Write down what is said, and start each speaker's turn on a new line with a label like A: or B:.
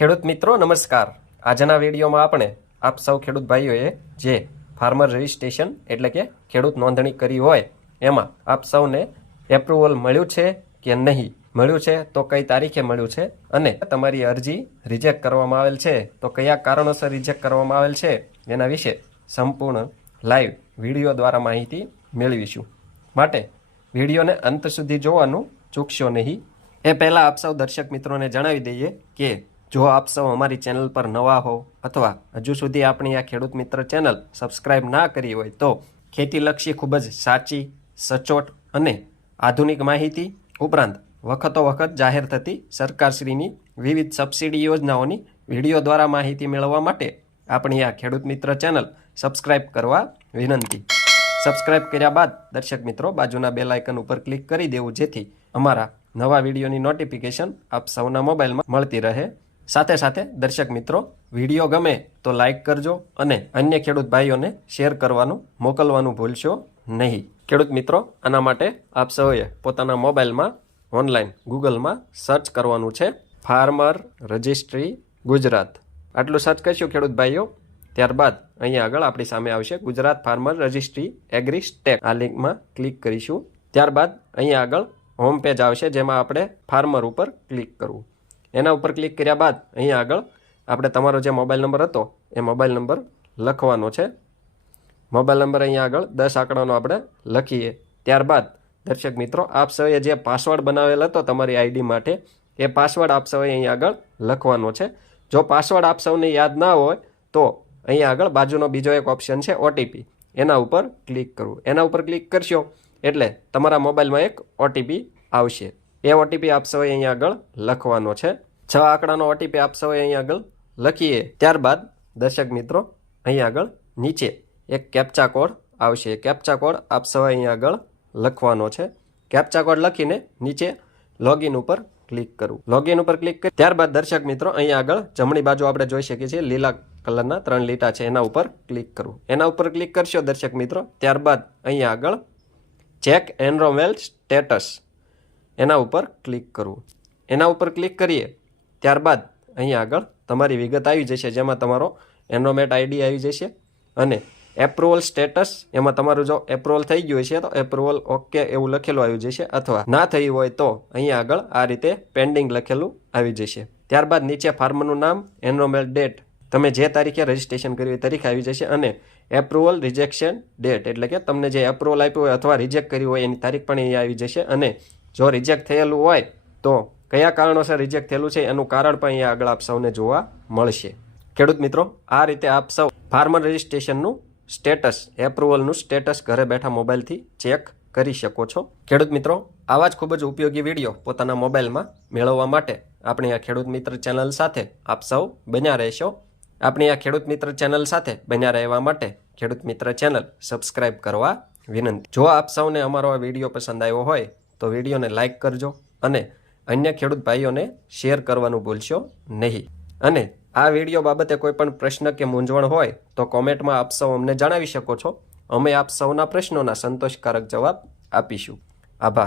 A: ખેડૂત મિત્રો, નમસ્કાર. આજના વિડીયોમાં આપણે આપ સૌ ખેડૂત ભાઈઓએ જે ફાર્મર રજિસ્ટ્રેશન એટલે કે ખેડૂત નોંધણી કરી હોય, એમાં આપ સૌને એપ્રુવલ મળ્યું છે કે નહીં? મળ્યું છે તો કઈ તારીખે મળ્યું છે? અને તમારી અરજી રિજેક્ટ કરવામાં આવેલ છે તો કયા કારણોસર રિજેક્ટ કરવામાં આવેલ છે? એના વિશે સંપૂર્ણ લાઈવ વીડિયો દ્વારા માહિતી મેળવીશું. માટે વિડીયોને અંત સુધી જોવાનું ચૂકશો નહીં. એ પહેલાં આપ સૌ દર્શક મિત્રોને જણાવી દઈએ કે જો આપ સૌ અમારી ચેનલ પર નવા હો અથવા હજુ સુધી આપણી આ ખેડૂત મિત્ર ચેનલ સબસ્ક્રાઇબ ના કરી હોય તો ખેતીલક્ષી ખૂબ જ સાચી, સચોટ અને આધુનિક માહિતી ઉપરાંત વખતો વખત જાહેર થતી સરકારશ્રીની વિવિધ સબસિડી યોજનાઓની વીડિયો દ્વારા માહિતી મેળવવા માટે આપણી આ ખેડૂત મિત્ર ચેનલ સબસ્ક્રાઇબ કરવા વિનંતી. સબસ્ક્રાઇબ કર્યા બાદ દર્શક મિત્રો બાજુના બેલ આઇકન ઉપર ક્લિક કરી દેવું જેથી અમારા નવા વિડીયોની નોટિફિકેશન આપ સૌના મોબાઈલમાં મળતી રહે. સાથે સાથે દર્શક મિત્રો, વીડિયો ગમે તો લાઈક કરજો અને અન્ય ખેડૂત ભાઈઓને શેર કરવાનું મોકલવાનું ભૂલશો નહીં. ખેડૂત મિત્રો, આના માટે આપ સૌએ પોતાના મોબાઈલમાં ઓનલાઈન ગૂગલમાં સર્ચ કરવાનું છે ફાર્મર રજિસ્ટ્રી ગુજરાત. આટલું સર્ચ કરશું ખેડૂત ભાઈઓ, ત્યારબાદ અહીંયા આગળ આપણી સામે આવશે Gujarat farmer registry agri stack આ લિંકમાં ક્લિક કરીશું. ત્યારબાદ અહીંયા આગળ હોમ પેજ આવશે, જેમાં આપણે ફાર્મર ઉપર ક્લિક કરવું. એના ઉપર ક્લિક કર્યા બાદ અહીંયા આગળ આપણે તમારો જે મોબાઈલ નંબર હતો, એ મોબાઈલ નંબર લખવાનો છે. મોબાઈલ નંબર અહીંયા આગળ દસ આંકડાનો આપણે લખીએ. ત્યારબાદ, દર્શક મિત્રો, આપ સૌએ જે પાસવર્ડ બનાવેલ હતો તમારી આઈડી માટે, એ પાસવર્ડ આપ સૌએ અહીંયા આગળ લખવાનો છે. જો પાસવર્ડ આપ સૌને યાદ ના હોય, તો અહીંયા આગળ બાજુનો બીજો એક ઓપ્શન છે ઓટીપી એના ઉપર ક્લિક કરવું એના ઉપર ક્લિક કરશો, એટલે તમારા મોબાઈલમાં એક ઓટીપી આવશે. એ ઓટીપી આપ સૌએ અહીંયા આગળ લખવાનો છે. છ આંકડાનો ઓટીપી આપ સૌએ અહીંયા આગળ લખીએ. ત્યારબાદ, દર્શક મિત્રો, અહીંયા આગળ નીચે એક કેપ્ચા કોડ આવશે. કેપ્ચા કોડ આપ સૌએ અહીંયા આગળ લખવાનો છે. કેપ્ચા કોડ લખીને નીચે લોગિન ઉપર ક્લિક કરવું લોગિન ઉપર ક્લિક કરી, ત્યારબાદ દર્શક મિત્રો, અહીંયા આગળ જમણી બાજુ આપણે જોઈ શકીએ છીએ લીલા કલરના ત્રણ લીટા છે. એના ઉપર ક્લિક કરવું એના ઉપર ક્લિક કરશો દર્શક મિત્રો, ત્યારબાદ અહીંયા આગળ ચેક એનરોમેલ સ્ટેટસ એના ઉપર ક્લિક કરવું. એના ઉપર ક્લિક કરીએ, ત્યારબાદ અહીંયા આગળ તમારી વિગત આવી જશે, જેમાં તમારો એનરોમેટ આઈડી આવી જશે અને એપ્રુવલ સ્ટેટસ એમાં તમારું જો એપ્રુવલ થઈ ગયું છે તો એપ્રુવલ ઓકે એવું લખેલું આવી જશે અથવા ના થઈ હોય તો અહીંયા આગળ આ રીતે પેન્ડિંગ લખેલું આવી જશે. ત્યારબાદ નીચે ફાર્મનું નામ એનરોમેટ ડેટ તમે જે તારીખે રજિસ્ટ્રેશન કર્યું એ તારીખ આવી જશે અને એપ્રુવલ રિજેક્શન ડેટ એટલે કે તમને જે એપ્રુવલ આપ્યું હોય અથવા રિજેક્ટ કર્યું હોય એની તારીખ પણ અહીંયા આવી જશે અને જો રિજેક્ટ થયેલું હોય તો કયા કારણોસર રિજેક્ટ થયેલું છે એનું કારણ પણ અહીંયા આગળ આપ સૌને જોવા મળશે. ખેડૂત મિત્રો, આ રીતે આપ સૌ ફાર્મર રજિસ્ટ્રેશનનું સ્ટેટસ એપ્રુવલનું સ્ટેટસ ઘરે બેઠા મોબાઈલથી ચેક કરી શકો છો. ખેડૂત મિત્રો, આવા જ ખૂબ જ ઉપયોગી વીડિયો પોતાના મોબાઈલમાં મેળવવા માટે આપણી આ ખેડૂત મિત્ર ચેનલ સાથે આપ સૌ બન્યા રહેશો. આપણી આ ખેડૂત મિત્ર ચેનલ સાથે બન્યા રહેવા માટે ખેડૂત મિત્ર ચેનલ સબસ્ક્રાઇબ કરવા વિનંતી. જો આપ સૌને અમારો આ વીડિયો પસંદ આવ્યો હોય તો વિડીયોને લાઇક કરજો અને અન્ય ખેડૂત ભાઈઓને શેર કરવાનું ભૂલશો નહીં. અને આ વીડિયો બાબતે કોઈ પણ પ્રશ્ન કે મૂંઝવણ હોય તો કોમેન્ટમાં આપ સૌ અમને જણાવી શકો છો. અમે આપ સૌના પ્રશ્નોના સંતોષકારક જવાબ આપીશું.